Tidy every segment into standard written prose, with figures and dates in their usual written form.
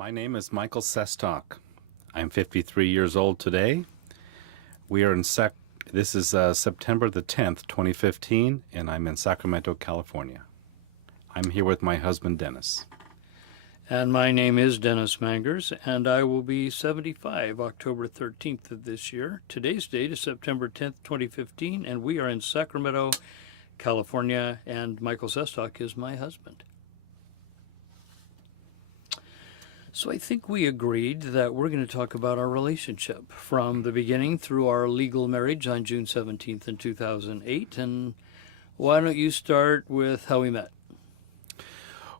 My name is Michael Sestak. I'm 53 years old today. We are in This is September the 10th, 2015, and I'm in Sacramento, California. I'm here with my husband, Dennis. And my name is Dennis Mangers, and I will be 75 October 13th of this year. Today's date is September 10th, 2015, and we are in Sacramento, California, and Michael Sestak is my husband. So I think we agreed that we're going to talk about our relationship from the beginning through our legal marriage on June 17th in 2008. And why don't you start with how we met?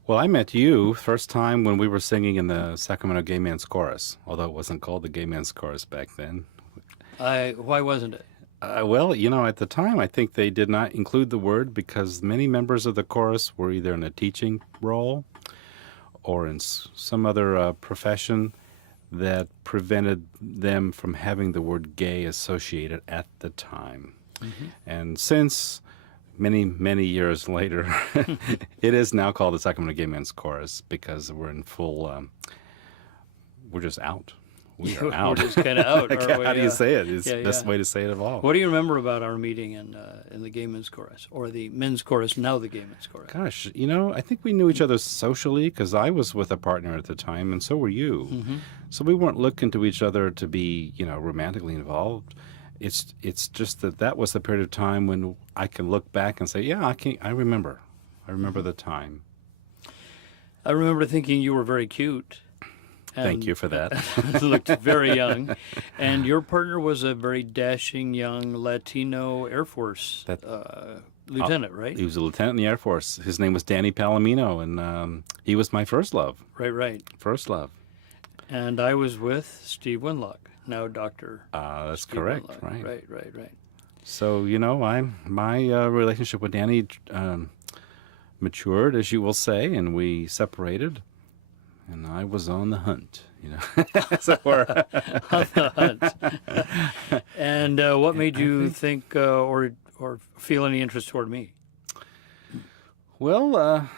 Well, I met you first time when we were singing in the Sacramento Gay Men's Chorus, although it wasn't called the Gay Men's Chorus back then. Why wasn't it? Well, at the time, I think they did not include the word because many members of the chorus were either in a teaching role or in some other profession that prevented them from having the word gay associated at the time. Mm-hmm. And since many, many years later, it is now called the Sacramento Gay Men's Chorus because we're in full, we're just out. We are out. We're just kind of out. How do you say it? It's the best way to say it of all. What do you remember about our meeting in the Gay Men's Chorus, or the Men's Chorus, now the Gay Men's Chorus? Gosh, I think we knew each other socially because I was with a partner at the time, and so were you. Mm-hmm. So we weren't looking to each other to be, romantically involved. It's just that was the period of time when I can look back and say, yeah, I remember. I remember the time. I remember thinking you were very cute. Thank you for that. Looked very young. And your partner was a very dashing young Latino Air Force lieutenant, right? He was a lieutenant in the Air Force. His name was Danny Palomino, and he was my first love. Right. First love. And I was with Steve Winlock, now Dr. That's Steve correct, Winlock. right. Right. So, my relationship with Danny matured, as you will say, and we separated. And I was on the hunt, So on the hunt. And what made you think or feel any interest toward me? Well,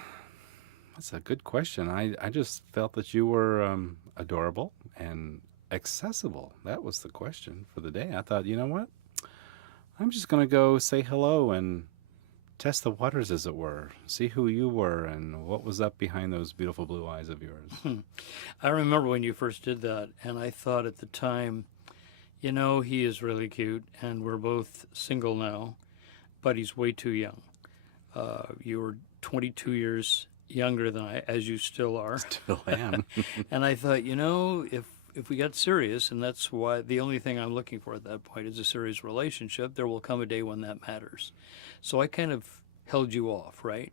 that's a good question. I just felt that you were adorable and accessible. That was the question for the day. I thought, you know what? I'm just going to go say hello and test the waters, as it were, see who you were and what was up behind those beautiful blue eyes of yours. I remember when you first did that, and I thought at the time, he is really cute, and we're both single now, but he's way too young. You were 22 years younger than I, as you still are. Still am. And I thought, if we got serious, and that's why the only thing I'm looking for at that point is a serious relationship, there will come a day when that matters. So I kind of held you off, right?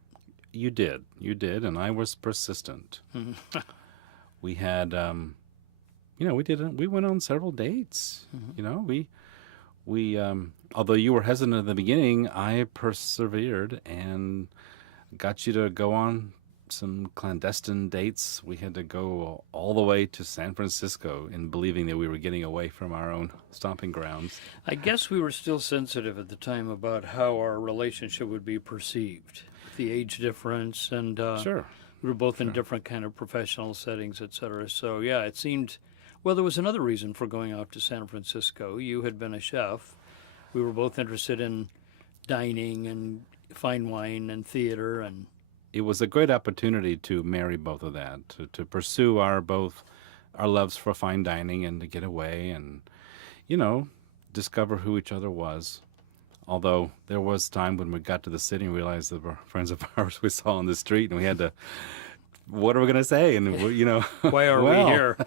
You did, and I was persistent. We had, we went on several dates. Mm-hmm. We although you were hesitant at the beginning, I persevered and got you to go on some clandestine dates. We had to go all the way to San Francisco in believing that we were getting away from our own stomping grounds. I guess we were still sensitive at the time about how our relationship would be perceived, the age difference, and Sure. We were both in different kind of professional settings, et cetera. So, yeah, it seemed, well, there was another reason for going out to San Francisco. You had been a chef. We were both interested in dining and fine wine and theater, and it was a great opportunity to marry both of that, to pursue our loves for fine dining and to get away and, discover who each other was. Although there was time when we got to the city and realized that were friends of ours we saw on the street, and we had to, what are we going to say? And, why are we here?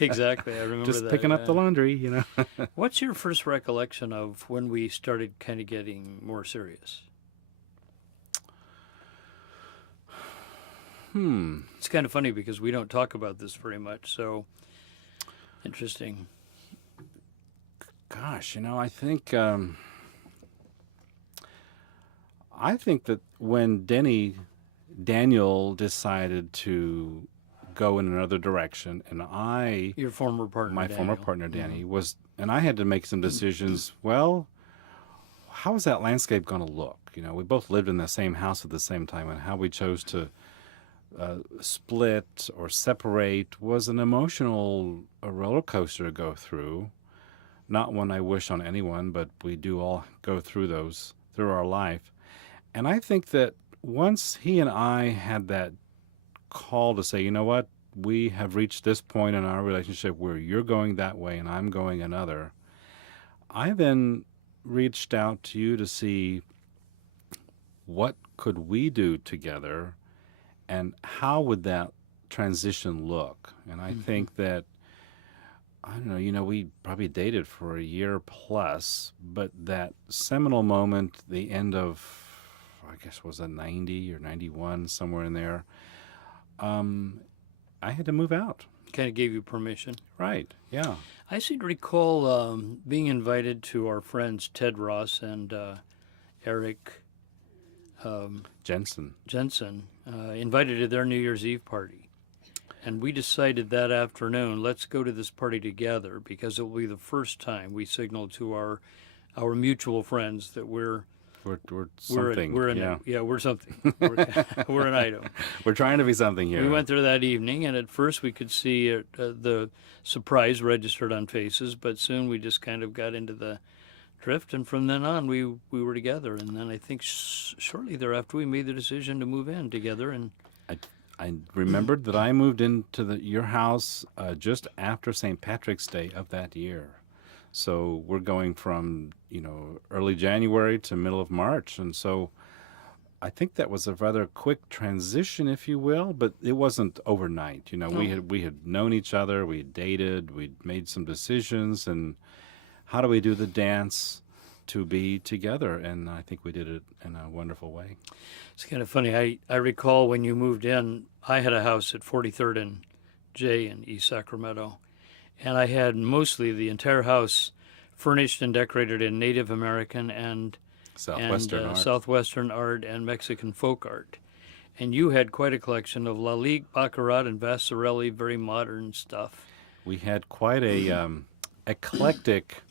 Exactly, I remember just that. Picking up the laundry, What's your first recollection of when we started kind of getting more serious? It's kind of funny because we don't talk about this very much, so interesting. Gosh, I think that when Daniel decided to go in another direction, and your former partner, my Daniel. former partner Danny was, and I had to make some decisions. Well, how is that landscape going to look? We both lived in the same house at the same time, and how we chose to split or separate was an emotional roller coaster to go through. Not one I wish on anyone, but we do all go through those through our life. And I think that once he and I had that call to say, you know what, we have reached this point in our relationship where you're going that way and I'm going another, I then reached out to you to see what could we do together and how would that transition look. And I think that, I don't know, we probably dated for a year plus, but that seminal moment, the end of, I guess, was it 90 or 91, somewhere in there, I had to move out. Kind of gave you permission. Right, yeah. I seem to recall being invited to our friends Ted Ross and Eric Jensen. invited to their New Year's Eve party. And we decided that afternoon, let's go to this party together because it will be the first time we signaled to our mutual friends that we're something. We're something. We're an item. We're trying to be something here. We went there that evening, and at first we could see the surprise registered on faces, but soon we just kind of got into the drift, and from then on we were together. And then I think shortly thereafter we made the decision to move in together. And I remembered that I moved into your house just after St. Patrick's Day of that year. So we're going from, early January to middle of March. And so I think that was a rather quick transition, if you will, but it wasn't overnight. We had known each other, we had dated, we'd made some decisions, and how do we do the dance to be together? And I think we did it in a wonderful way. It's kind of funny. I recall when you moved in, I had a house at 43rd and J in East Sacramento. And I had mostly the entire house furnished and decorated in Native American and Southwestern art and Mexican folk art. And you had quite a collection of Lalique, Baccarat, and Vasarely, very modern stuff. We had quite a eclectic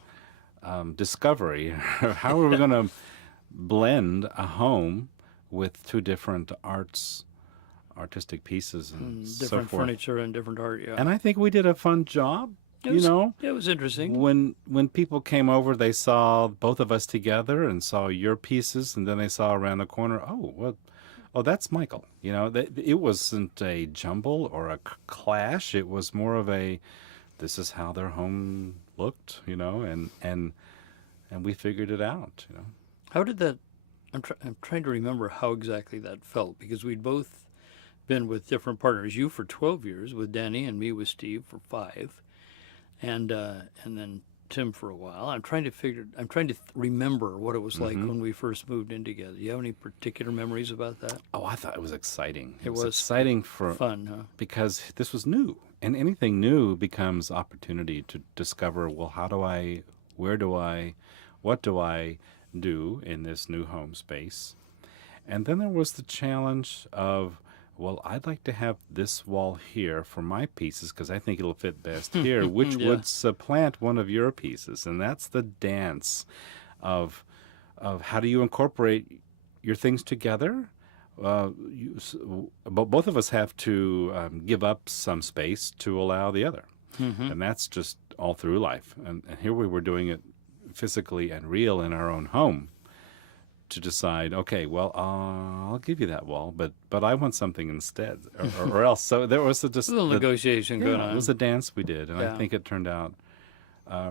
discovery. How are we going to blend a home with two different artistic pieces and so different forth. furniture and different art, yeah. And I think we did a fun job. It was interesting. When people came over, they saw both of us together and saw your pieces, and then they saw around the corner, that's Michael. It wasn't a jumble or a clash. It was more of a, this is how their home looked, and we figured it out. How did that? I'm trying to remember how exactly that felt, because we'd both been with different partners. You for 12 years with Danny, and me with Steve for 5, and then Tim for a while. I'm trying to remember what it was like when we first moved in together. Do you have any particular memories about that? Oh, I thought it was exciting. It was exciting for fun, huh? Because this was new, and anything new becomes opportunity to discover. Well, where do I, what do I do in this new home space? And then there was the challenge of, well, I'd like to have this wall here for my pieces because I think it'll fit best here, which would supplant one of your pieces. And that's the dance of how do you incorporate your things together? Both of us have to give up some space to allow the other. And that's just all through life. And here we were doing it physically and real in our own home, to decide, okay, well, I'll give you that wall, but I want something instead, or else. So there was just a little negotiation going on. It was a dance we did, and I think it turned out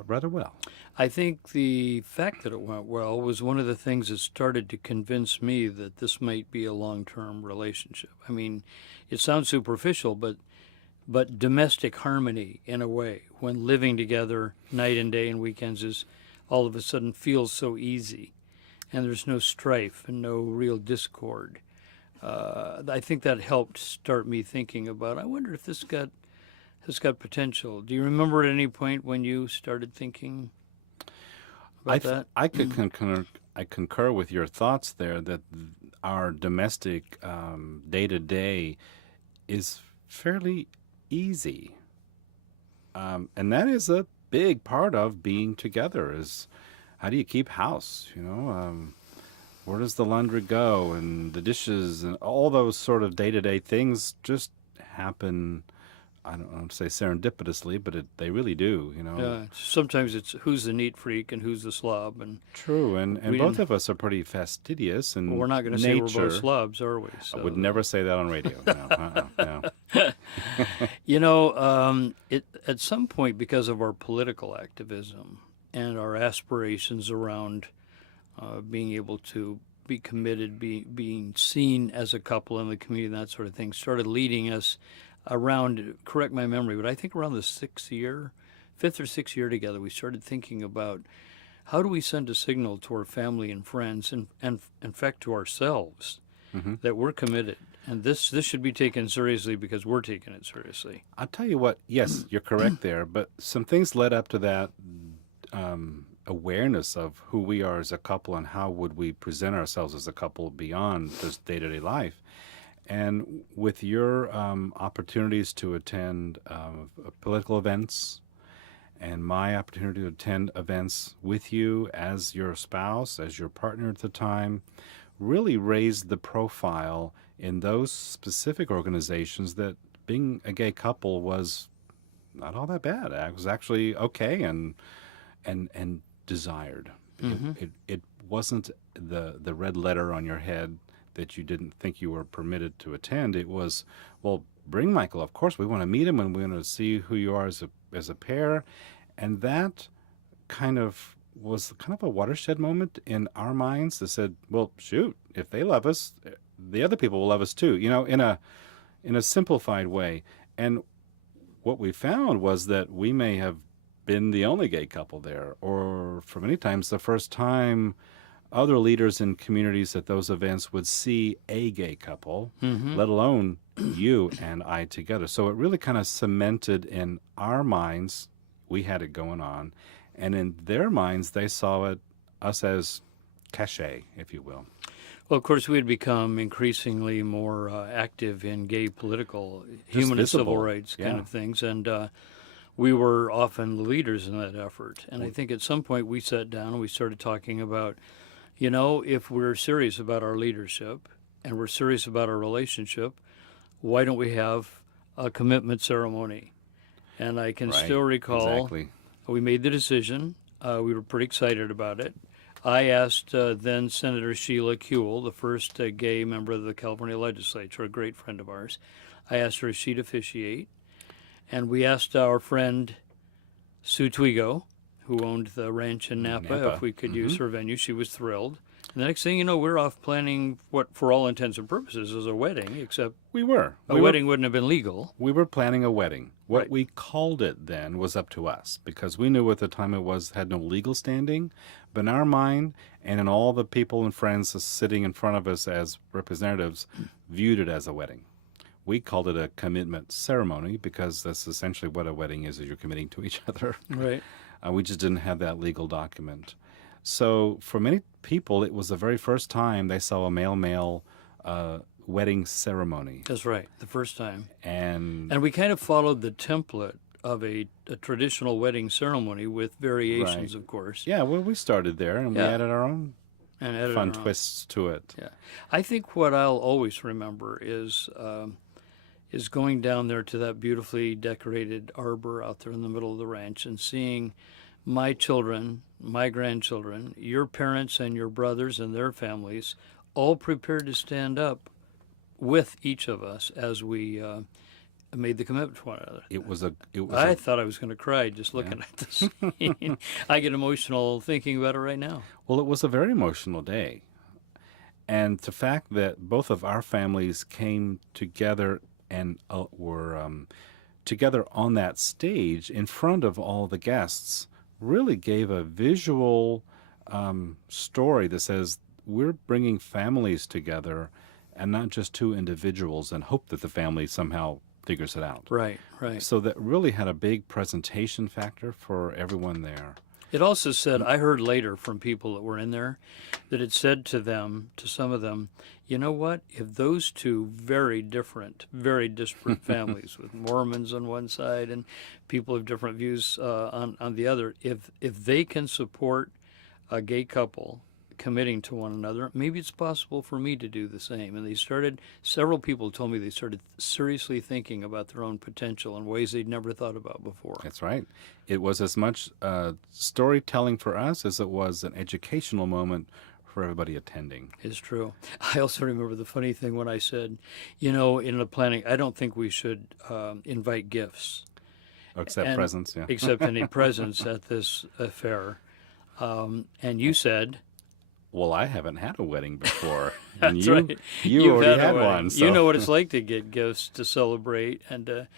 rather well. I think the fact that it went well was one of the things that started to convince me that this might be a long-term relationship. I mean, it sounds superficial, but domestic harmony, in a way, when living together night and day and weekends, is all of a sudden feels so easy. And there's no strife and no real discord. I think that helped start me thinking about, I wonder if this has got potential. Do you remember at any point when you started thinking about that? I concur with your thoughts there that our domestic day-to-day is fairly easy. And that is a big part of being together is, how do you keep house? where does the laundry go, and the dishes, and all those sort of day-to-day things just happen. I don't want to say serendipitously, but they really do, you know. Sometimes it's who's the neat freak and who's the slob, and True, and we both didn't. of us are pretty fastidious Well, in we're not going to say we're both nature. slobs, are we? I would So, never say that on radio. No, no. you know, it at some point because of our political activism and our aspirations around being able to be committed, being seen as a couple in the community, and that sort of thing, started leading us around, correct my memory, but I think around the fifth or sixth year together, we started thinking about how do we send a signal to our family and friends, and in fact to ourselves, Hmm. that we're committed. And this should be taken seriously because we're taking it seriously. I'll tell you what, yes, you're correct there, but some things led up to that awareness of who we are as a couple and how would we present ourselves as a couple beyond just day-to-day life. And with your opportunities to attend political events and my opportunity to attend events with you as your spouse, as your partner at the time, really raised the profile in those specific organizations that being a gay couple was not all that bad. It was actually okay and desired. Mm-hmm. It wasn't the red letter on your head that you didn't think you were permitted to attend. It was, well, bring Michael. Of course, we want to meet him and we want to see who you are as a pair, and that kind of was kind of a watershed moment in our minds that said, well, shoot, if they love us, the other people will love us too. You know, in a simplified way. And what we found was that we may have been the only gay couple there, or for many times the first time other leaders in communities at those events would see a gay couple, Mm-hmm. let alone you and I together. So it really kind of cemented in our minds we had it going on, and in their minds they saw us as cachet, if you will. Well, of course, we had become increasingly more active in gay political, Just human and civil visible. rights kind Yeah. of things, and we were often the leaders in that effort. And I think at some point we sat down and we started talking about, you know, if we're serious about our leadership and we're serious about our relationship, why don't we have a commitment ceremony? And I can Right. still recall Exactly. we made the decision. We were pretty excited about it. I asked then Senator Sheila Kuehl, the first gay member of the California legislature, a great friend of ours. I asked her if she'd officiate. And we asked our friend Sue Twigo, who owned the ranch in Napa, if we could use her venue. She was thrilled. And the next thing you know, we're off planning what, for all intents and purposes, is a wedding, except We were. a wedding wouldn't have been legal. We were planning a wedding. What Right. we called it then was up to us because we knew at the time it had no legal standing, but in our mind and in all the people and friends sitting in front of us as representatives viewed it as a wedding. We called it a commitment ceremony because that's essentially what a wedding is you're committing to each other. Right. We just didn't have that legal document. So for many people, it was the very first time they saw a male-male wedding ceremony. That's right, the first time. And And we kind of followed the template of a traditional wedding ceremony with variations, Right. of course. yeah, well, we started there and we Yeah. added our own And added fun our own. twists to it. Yeah, I think what I'll always remember is going down there to that beautifully decorated arbor out there in the middle of the ranch and seeing my children, my grandchildren, your parents and your brothers and their families all prepared to stand up with each of us as we made the commitment to one another. It was I thought I was going to cry just looking at the scene. I get emotional thinking about it right now. well, it was a very emotional day. And the fact that both of our families came together and were together on that stage in front of all the guests really gave a visual story that says we're bringing families together and not just two individuals and hope that the family somehow figures it out. Right, right. So that really had a big presentation factor for everyone there. It also said, I heard later from people that were in there, that it said to them, to some of them, you know what? If those two very different, very disparate families with Mormons on one side and people of different views on the other, if they can support a gay couple committing to one another, maybe it's possible for me to do the same. And several people told me they started seriously thinking about their own potential in ways they'd never thought about before. That's right. It was as much storytelling for us as it was an educational moment for everybody attending. It's true. I also remember the funny thing when I said, in the planning, I don't think we should invite gifts. Except presents, yeah. Except any presents at this affair. And you said, well, I haven't had a wedding before. And that's you, right. you You've already had a wedding. one. So. You know what it's like to get gifts to celebrate and to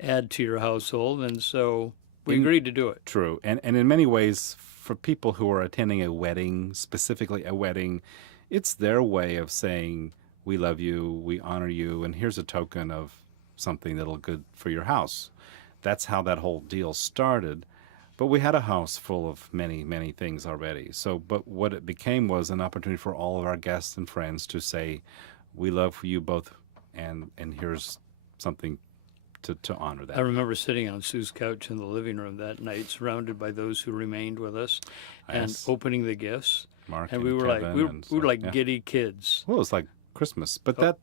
add to your household. And so we agreed to do it. True. And in many ways, for people who are attending a wedding, specifically a wedding, it's their way of saying, we love you, we honor you, and here's a token of something that'll good for your house. That's how that whole deal started. But we had a house full of many, many things already. So, but what it became was an opportunity for all of our guests and friends to say, we love you both, and here's something to honor that. I remember sitting on Sue's couch in the living room that night, surrounded by those who remained with us, and opening the gifts. Mark and we were Kevin we were like giddy kids. Well, it was like Christmas, but that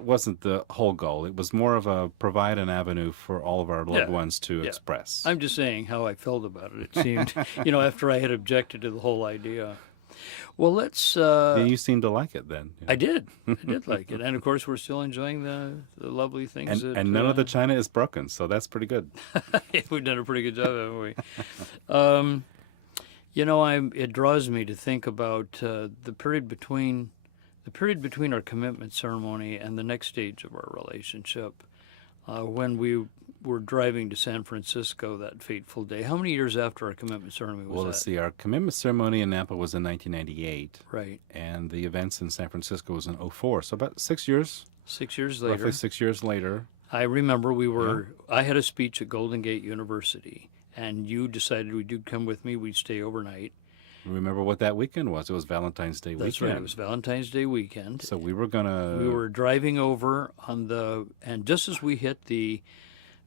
wasn't the whole goal. It was more of a provide an avenue for all of our loved ones to express. I'm just saying how I felt about it. It seemed, after I had objected to the whole idea. Well, let's. You seemed to like it then. I did. I did like it, and of course, we're still enjoying the lovely things. And none of the china is broken, so that's pretty good. We've done a pretty good job, haven't we? It draws me to think about the period between our commitment ceremony and the next stage of our relationship, when we were driving to San Francisco that fateful day. How many years after our commitment ceremony was that? Well, let's see. Our commitment ceremony in Napa was in 1998. Right. And the events in San Francisco was in 2004. So about 6 years. 6 years later. Roughly 6 years later. I remember I had a speech at Golden Gate University, and you decided you'd come with me. We'd stay overnight. Remember what that weekend was? It was Valentine's Day weekend. That's right. It was Valentine's Day weekend. So we were driving over and just as we hit the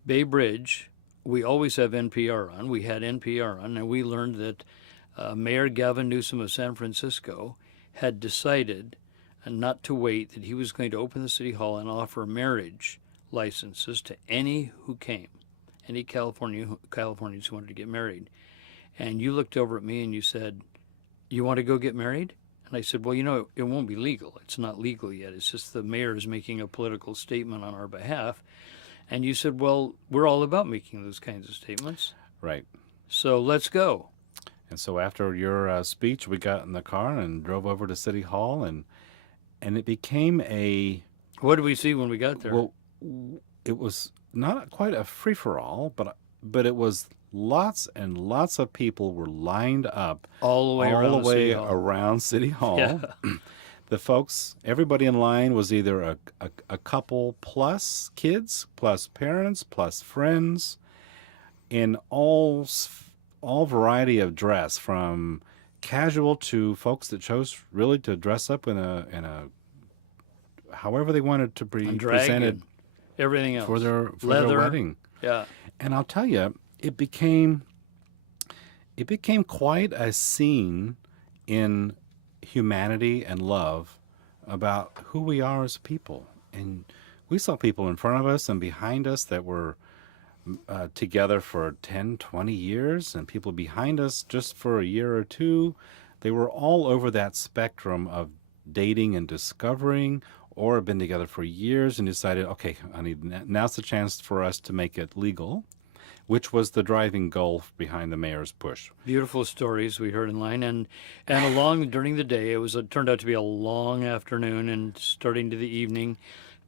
Bay Bridge, we always have NPR on. We had NPR on, and we learned that Mayor Gavin Newsom of San Francisco had decided not to wait, that he was going to open the city hall and offer marriage licenses to any who came, any Californians who wanted to get married. And you looked over at me and you said, you want to go get married? And I said, well, it won't be legal. It's not legal yet. It's just the mayor is making a political statement on our behalf. And you said, well, we're all about making those kinds of statements. Right. So let's go. And so after your speech, we got in the car and drove over to City Hall, and it became a... What did we see when we got there? Well, it was not quite a free-for-all, but it was... Lots and lots of people were lined up all the way around City Hall. Yeah. The folks, everybody in line was either a couple plus kids, plus parents, plus friends, in all variety of dress, from casual to folks that chose really to dress up in a however they wanted to be presented, everything else for their wedding. Yeah. And I'll tell you, it became quite a scene in humanity and love about who we are as people. And we saw people in front of us and behind us that were together for 10, 20 years, and people behind us just for a year or two. They were all over that spectrum of dating and discovering, or have been together for years and decided, okay, honey, now's the chance for us to make it legal, which was the driving goal behind the mayor's push. Beautiful stories we heard in line, and along during the day, it turned out to be a long afternoon, and starting to the evening,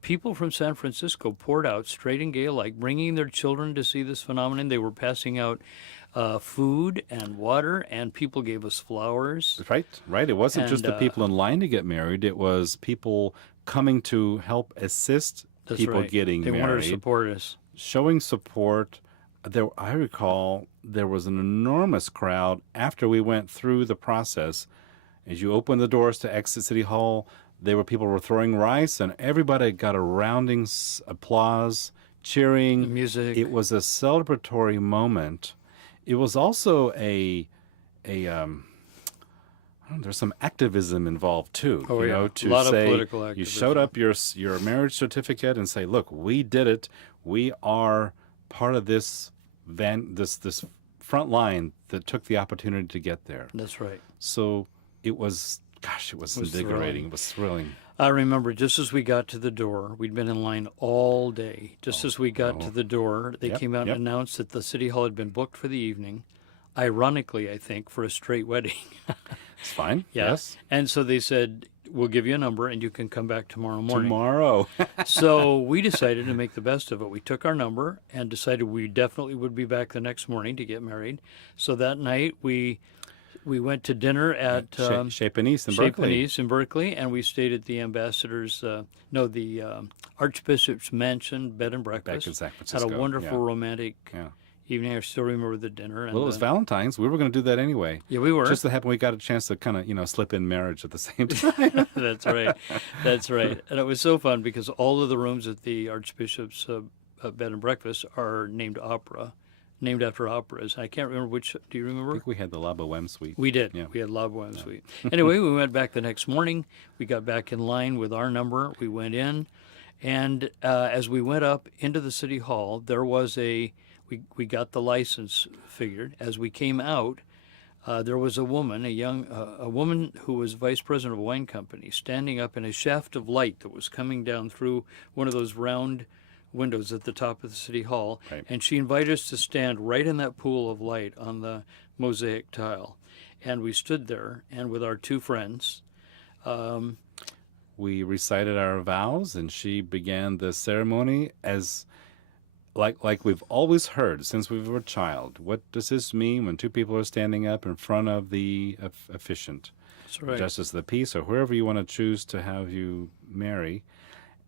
people from San Francisco poured out, straight and gay alike, bringing their children to see this phenomenon. They were passing out food and water, and people gave us flowers. Right. It wasn't just the people in line to get married. It was people coming to help assist people getting married. They wanted to support us. Showing support. I recall there was an enormous crowd after we went through the process. As you opened the doors to exit City Hall, people were throwing rice, and everybody got a rounding applause, cheering. The music. It was a celebratory moment. It was also there's some activism involved too. Oh, You yeah. know, A to lot of say political you showed activism. up your marriage certificate and say, look, we did it. We are part of this this front line that took the opportunity to get there. That's right. So it was, gosh, it was It was invigorating. thrilling. It was thrilling. I remember just as we got to the door, we'd been in line all day. Just as we got to Oh, the door, they yep, came out and yep. announced that the city hall had been booked for the evening. Ironically, I think, for a straight wedding. It's fine. Yeah. Yes. And so they said, we'll give you a number and you can come back tomorrow morning. Tomorrow. So we decided to make the best of it. We took our number and decided we definitely would be back the next morning to get married. So that night we went to dinner at Chez Panisse in Chez Berkeley. Panisse in Berkeley, and we stayed at the ambassador's, the Archbishop's Mansion bed and breakfast. Back in San Had Francisco. a wonderful Yeah. romantic Yeah. evening. I still remember the dinner. And, Well, it was Valentine's. We were going to do that anyway. yeah, we were. Just so happened we got a chance to kind of, slip in marriage at the same time. That's right. That's right. And it was so fun because all of the rooms at the Archbishop's bed and breakfast are named after operas. I can't remember which. Do you I remember? think we had the La Boheme suite. We did. Yeah. We had La Boheme Suite. Anyway, we went back the next morning. We got back in line with our number. We went in, and as we went up into the city hall, there was we got the license figured. As we came out, there was a woman, a woman who was vice president of a wine company, standing up in a shaft of light that was coming down through one of those round windows at the top of the city hall, Right. and she invited us to stand right in that pool of light on the mosaic tile. And we stood there, and with our two friends, We recited our vows, and she began the ceremony as like we've always heard since we were a child. What does this mean when two people are standing up in front of the officiant, that's right. justice of the peace, or whoever you want to choose to have you marry?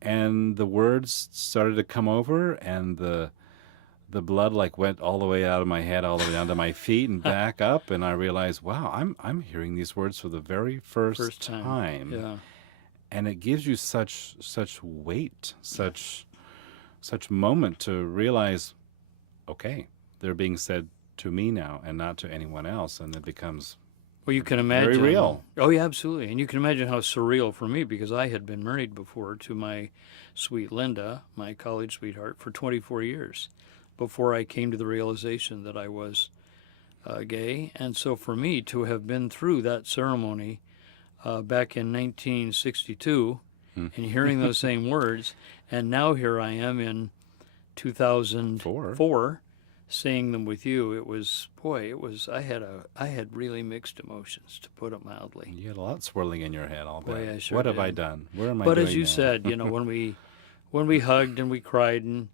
And the words started to come over, and the blood like went all the way out of my head, all the way down to my feet and back up, and I realized, wow, I'm hearing these words for the very first time. Yeah. And it gives you such weight, such moment to realize, okay, they're being said to me now and not to anyone else, and it becomes Well, you can imagine. very real. Oh, yeah, absolutely. And you can imagine how surreal for me because I had been married before to my sweet Linda, my college sweetheart, for 24 years before I came to the realization that I was gay. And so for me to have been through that ceremony back in 1962 and hearing those same words, and now here I am in 2004 seeing them with you. It was I had really mixed emotions, to put it mildly. You had a lot swirling in your head all day. Boy, I sure What have did. I done? Where am I But doing as you now? said, when we hugged and we cried and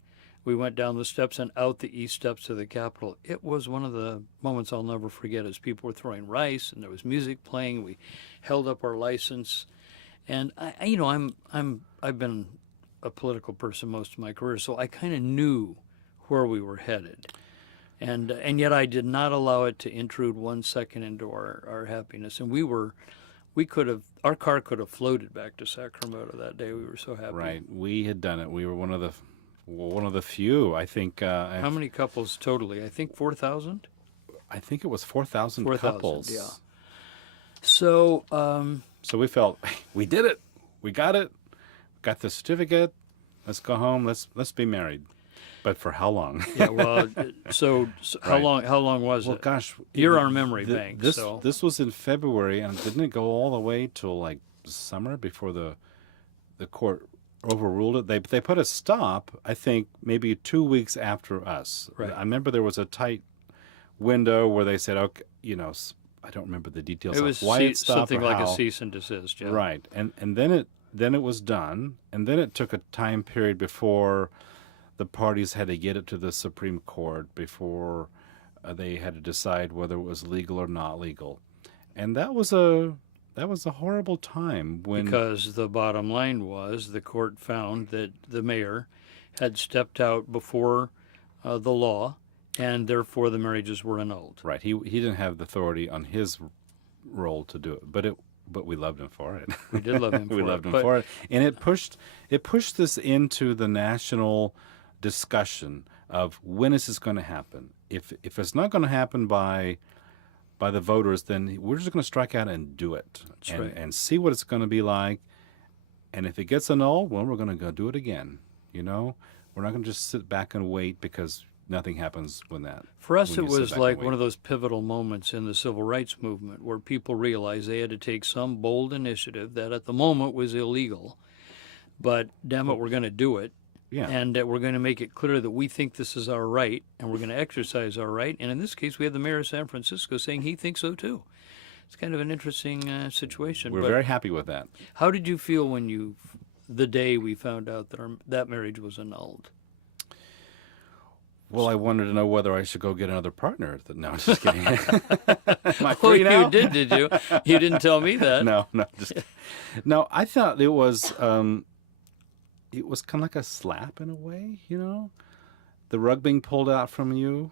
we went down the steps and out the east steps of the Capitol, it was one of the moments I'll never forget. As people were throwing rice and there was music playing, we held up our license, and I've been a political person most of my career, so I kind of knew where we were headed, and yet I did not allow it to intrude 1 second into our happiness, and our car could have floated back to Sacramento that day. We were so happy. Right, we had done it. We were one of the few. I think. How many couples totally? I think 4,000. I think it was 4,000 4,000, couples. yeah. So, So we felt we did it. We got it. Got the certificate. Let's go home. Let's be married. But for how long? yeah. Well, so how Right. long was Well, it? gosh, You're our memory bank. This So this was in February, and didn't it go all the way till like summer before the court overruled it? They put a stop, I think, maybe 2 weeks after us. Right. I remember there was a tight window where they said, okay, I don't remember the details it of was why it stopped something or like how. a cease and desist. Yeah. Right, and then it was done, and then it took a time period before the parties had to get it to the Supreme Court before they had to decide whether it was legal or not legal, and that was a horrible time when Because the bottom line was the court found that the mayor had stepped out before the law, and therefore the marriages were annulled. right he didn't have the authority on his role to do it, but we loved him for it. We did love him for We it. loved him but for it, and it pushed this into the national discussion of when is this going to happen. If it's not going to happen by by the voters, then we're just going to strike out and do it. That's right. And see what it's going to be like. And if it gets annulled, well, we're going to go do it again. You know, we're not going to just sit back and wait because nothing happens when that. For us, when it you sit was back like and wait. one of those pivotal moments in the civil rights movement where people realized they had to take some bold initiative that at the moment was illegal, but damn it, we're going to do it. Yeah. And that we're going to make it clear that we think this is our right and we're going to exercise our right. And in this case, we have the mayor of San Francisco saying he thinks so too. It's kind of an interesting situation. We're but very happy with that. how did you feel when the day we found out that that marriage was annulled? Well, I wanted to know whether I should go get another partner. No, I'm just kidding. Am I Oh, free now? you did you? You didn't tell me that. No, just no. I thought it was kind of like a slap in a way, you know, the rug being pulled out from you.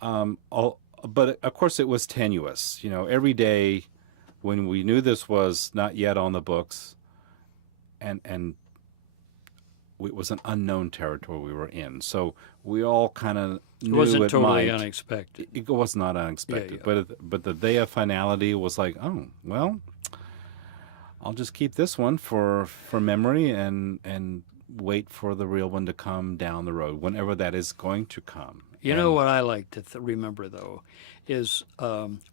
But of course, it was tenuous. You know, every day when we knew this was not yet on the books, and it was an unknown territory we were in, so we all kind of knew It wasn't it totally might. unexpected. It was not unexpected, Yeah. but the day of finality was like, oh well, I'll just keep this one for memory and wait for the real one to come down the road, whenever that is going to come. You know what I like to remember, though, is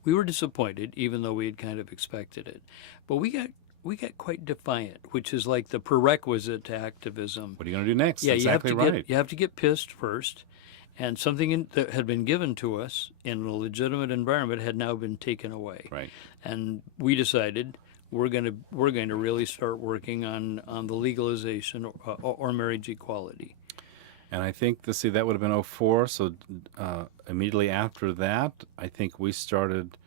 we were disappointed, even though we had kind of expected it. But we got quite defiant, which is like the prerequisite to activism. What are you going to do next? Yeah, Exactly right. you have to get pissed first, and something that had been given to us in a legitimate environment had now been taken away. Right. And we decided we're going to really start working on the legalization or marriage equality. And I think that would have been '04. So immediately after that, I think we started.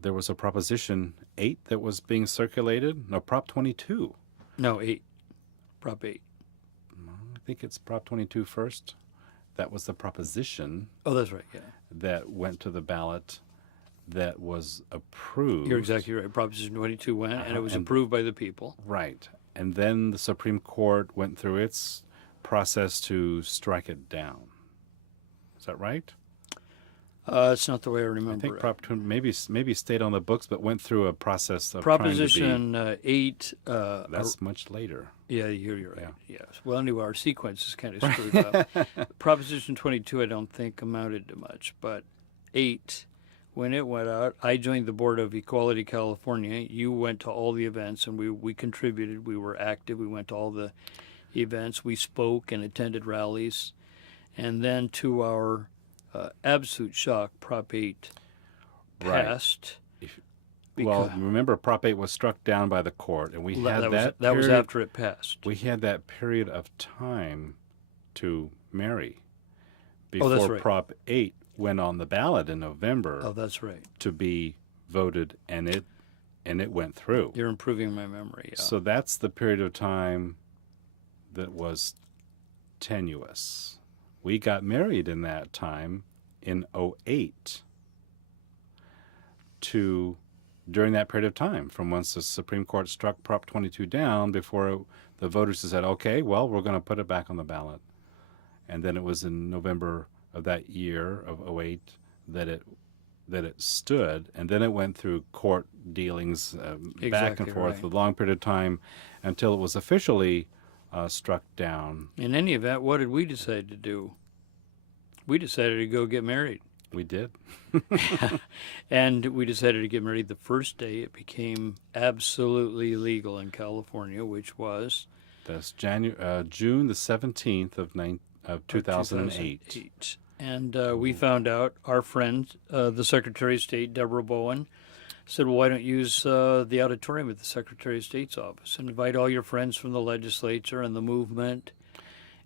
There was a Proposition 8 that was being circulated. No, Prop 22. No, 8. Prop 8. I think it's Prop 22 first. That was the proposition Oh, that's right, yeah. that went to the ballot that was approved. You're exactly right. Proposition 22 went, and it was and- approved by the people. Right. And then the Supreme Court went through its process to strike it down. Is that right? It's not the way I I remember think it. Prop 2 maybe stayed on the books, but went through a process of trying to Proposition 8. be. That's much later. Yeah, you're right. Yeah. Yes. Well, anyway, our sequence is kind of screwed up. Proposition 22, I don't think amounted to much, but 8, when it went out, I joined the board of Equality California. You went to all the events, and we contributed. We were active. We went to all the events. We spoke and attended rallies, and then to our absolute shock, Prop 8 Right. passed. Well, remember, Prop 8 was struck down by the court, and we had that was period- after it passed. We had that period of time to marry Oh, that's before right. Prop 8 went on the ballot in November Oh, that's right. to be voted, and it went through. You're improving my memory. Yeah. So that's the period of time that was tenuous. We got married in that time in '08 during that period of time, from once the Supreme Court struck Prop 22 down, before the voters said, okay, well, we're going to put it back on the ballot. And then it was in November of that year of '08 that it stood, and then it went through court dealings back Exactly and forth right. a long period of time until it was officially struck down. In any event, what did we decide to do? We decided to go get married. We did. And we decided to get married the first day it became absolutely legal in California, which was That's June the 17th of 2008. And we found out our friend, the Secretary of State, Deborah Bowen, said, well, why don't you use the auditorium at the Secretary of State's office and invite all your friends from the legislature and the movement.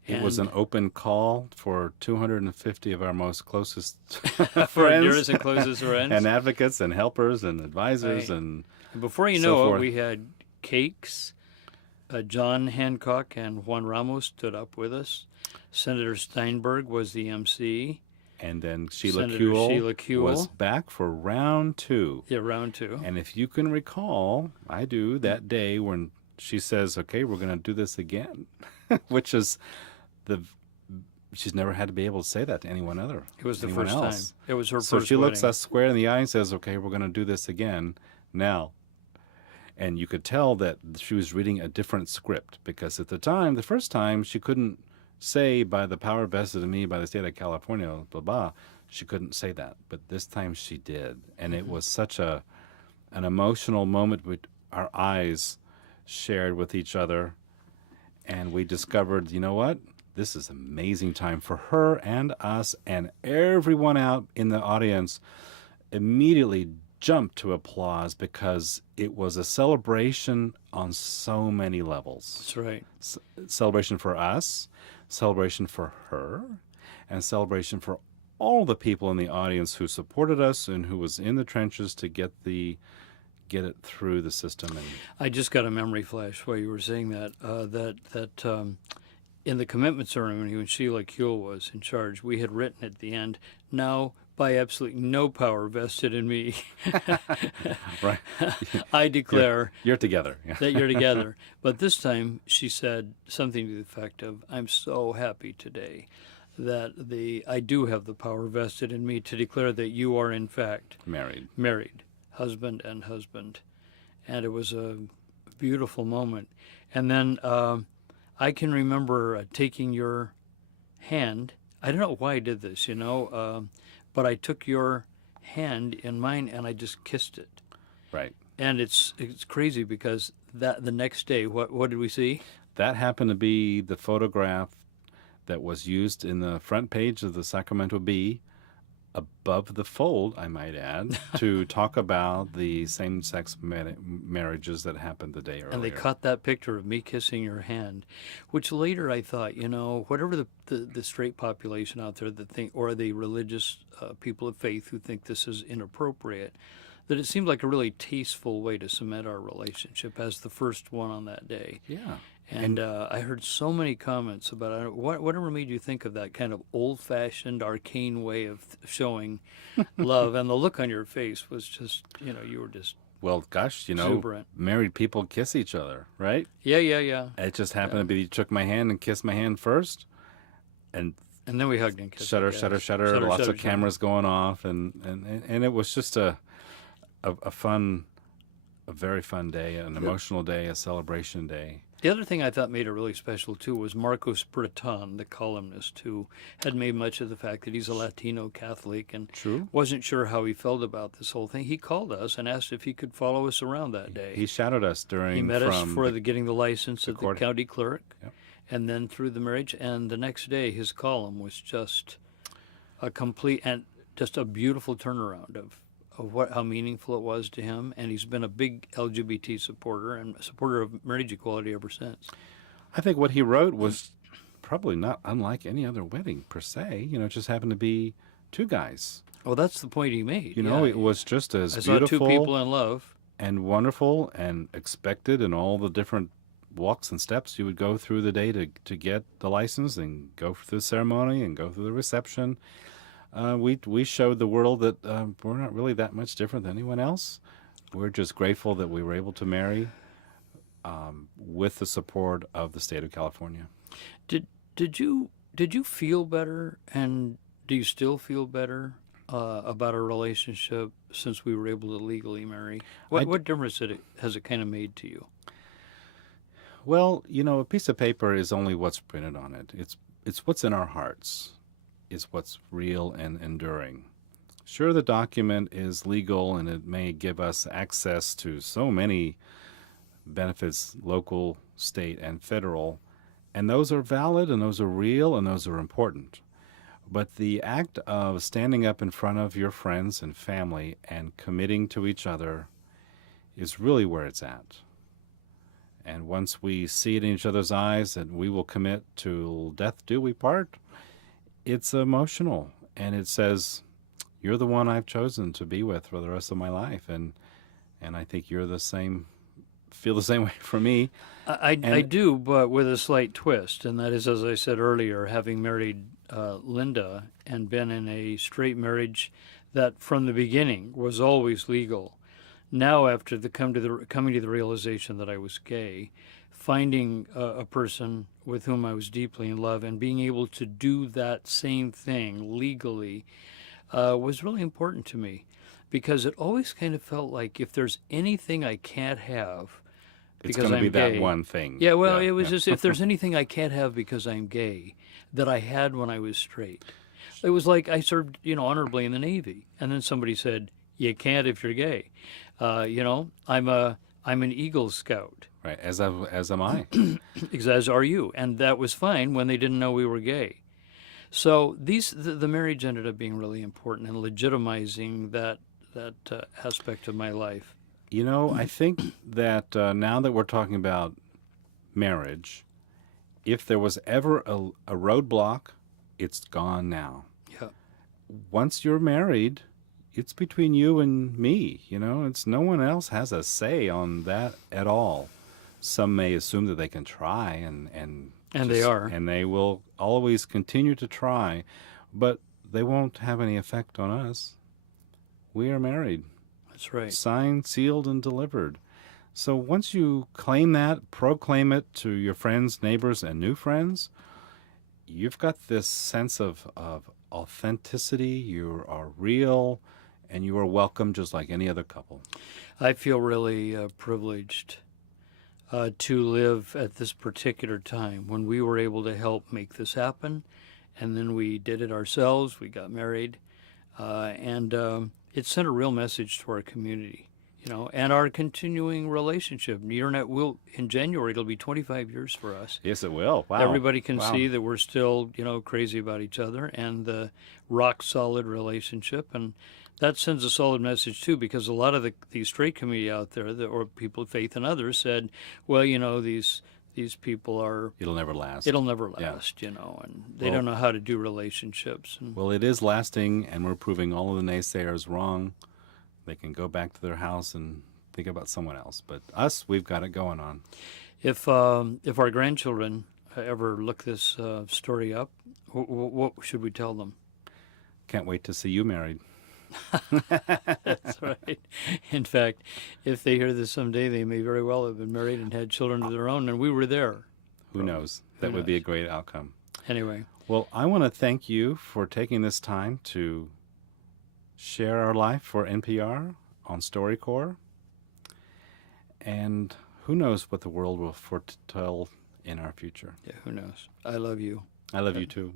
It was an open call for 250 of our most closest Our friends nearest and closest friends. and advocates and helpers and advisors Right. and And before you so know it, forth. we had cakes. John Hancock and Juan Ramos stood up with us. Senator Steinberg was the MC. and then Sheila Senator Kuehl Sheila Kuehl. was back for round 2. Yeah, round 2. And if you can recall, I do, that day when she says, okay, we're going to do this again, which is she's never had to be able to say that to anyone It was the anyone first time. else. It was her So first she looks wedding. us square in the eye and says, "Okay, we're going to do this again now." And you could tell that she was reading a different script because at the time, the first time, she couldn't say by the power vested in me by the state of California, blah blah. She couldn't say that, but this time she did, and it was such an emotional moment. With our eyes shared with each other, and we discovered, you know what? This is an amazing time for her and us, and everyone out in the audience immediately jumped to applause because it was a celebration on so many levels. That's right. Celebration for us, celebration for her, and celebration for all the people in the audience who supported us and who was in the trenches to get it through the system. And I just got a memory flash while you were saying that. In the commitment ceremony, when Sheila Kuehl was in charge, we had written at the end, "Now, by absolutely no power vested in me, right, I declare you're together. Yeah. that you're together." But this time, she said something to the effect of, "I'm so happy today that I do have the power vested in me to declare that you are in fact Married. husband and husband." And it was a beautiful moment. And then I can remember taking your hand. I don't know why I did this, but I took your hand in mine and I just kissed it. Right. And it's crazy because the next day, what did we see? That happened to be the photograph that was used in the front page of the Sacramento Bee, above the fold, I might add, to talk about the same-sex marriages that happened the day earlier. And they caught that picture of me kissing your hand, which later I thought, whatever the straight population out there that think, or the religious people of faith who think this is inappropriate, that it seemed like a really tasteful way to cement our relationship as the first one on that day. Yeah. And I heard so many comments about it. Whatever made you think of that kind of old-fashioned, arcane way of showing love, and the look on your face was just, you were just well, gosh, exuberant. Married people kiss each other, right? Yeah. It just happened to be you took my hand and kissed my hand first, and then we hugged and kissed. Shutter. Lots of cameras going off, and it was just a very fun day, an emotional day, a celebration day. The other thing I thought made it really special, too, was Marcos Breton, the columnist, who had made much of the fact that he's a Latino Catholic and True. wasn't sure how he felt about this whole thing. He called us and asked if he could follow us around that day. He shadowed us during. He met us for getting the license at the county clerk, yep. and then through the marriage. And the next day, his column was just a complete and just a beautiful turnaround of how meaningful it was to him, and he's been a big LGBT supporter and supporter of marriage equality ever since. I think what he wrote was probably not unlike any other wedding per se. It just happened to be two guys. Well, that's the point he made. It was just as I beautiful saw two people in love and wonderful and expected in all the different walks and steps you would go through the day to get the license and go through the ceremony and go through the reception. We showed the world that we're not really that much different than anyone else. We're just grateful that we were able to marry with the support of the state of California. Did you feel better, and do you still feel better about our relationship since we were able to legally marry? What difference has it kind of made to you? Well, a piece of paper is only what's printed on it. It's what's in our hearts. Is what's real and enduring. Sure, the document is legal and it may give us access to so many benefits, local, state, and federal, and those are valid and those are real and those are important. But the act of standing up in front of your friends and family and committing to each other is really where it's at. And once we see it in each other's eyes and we will commit to death do we part, it's emotional, and it says, you're the one I've chosen to be with for the rest of my life, and I think you're the same, feel the same way for me. I do, but with a slight twist, and that is, as I said earlier, having married Linda and been in a straight marriage that from the beginning was always legal. Now, after coming to the realization that I was gay, finding a person with whom I was deeply in love and being able to do that same thing legally was really important to me, because it always kind of felt like if there's anything I can't have It's because going to be I'm that gay. one thing. Yeah, well, Yeah, it was yeah. just if there's anything I can't have because I'm gay that I had when I was straight. It was like I served, honorably in the Navy, and then somebody said, "You can't if you're gay." I'm an Eagle Scout, Right. As am I. as are you, and that was fine when they didn't know we were gay. So the marriage ended up being really important and legitimizing that aspect of my life. I think that now that we're talking about marriage, if there was ever a roadblock, it's gone now. Yeah, Once you're married, it's between you and me. It's no one else has a say on that at all. Some may assume that they can try and they are. and they will always continue to try, but they won't have any effect on us. We are married, That's right. signed, sealed, and delivered. So once you claim that, proclaim it to your friends, neighbors, and new friends, you've got this sense of authenticity. You are real, and you are welcome just like any other couple. I feel really privileged to live at this particular time when we were able to help make this happen, and then we did it ourselves. We got married, and it sent a real message to our community, and our continuing relationship. In January it'll be 25 years for us. Yes, it will. Wow. Everybody can Wow. see that we're still, crazy about each other, and the rock solid relationship, and that sends a solid message too, because a lot of the straight community out there, or people of faith and others, said, well, these people are. It'll never last. It'll never Yeah. last, and they don't know how to do relationships. And Well, it is lasting, and we're proving all of the naysayers wrong. They can go back to their house and think about someone else. But us, we've got it going on. if our grandchildren ever look this story up, what should we tell them? Can't wait to see you married. That's right. In fact, if they hear this someday, they may very well have been married and had children of their own, and we were there. Who knows? That would be a great outcome. Anyway, Well, I want to thank you for taking this time to share our life for NPR on StoryCorps. And who knows what the world will foretell in our future. yeah, who knows? I love you. I love you too.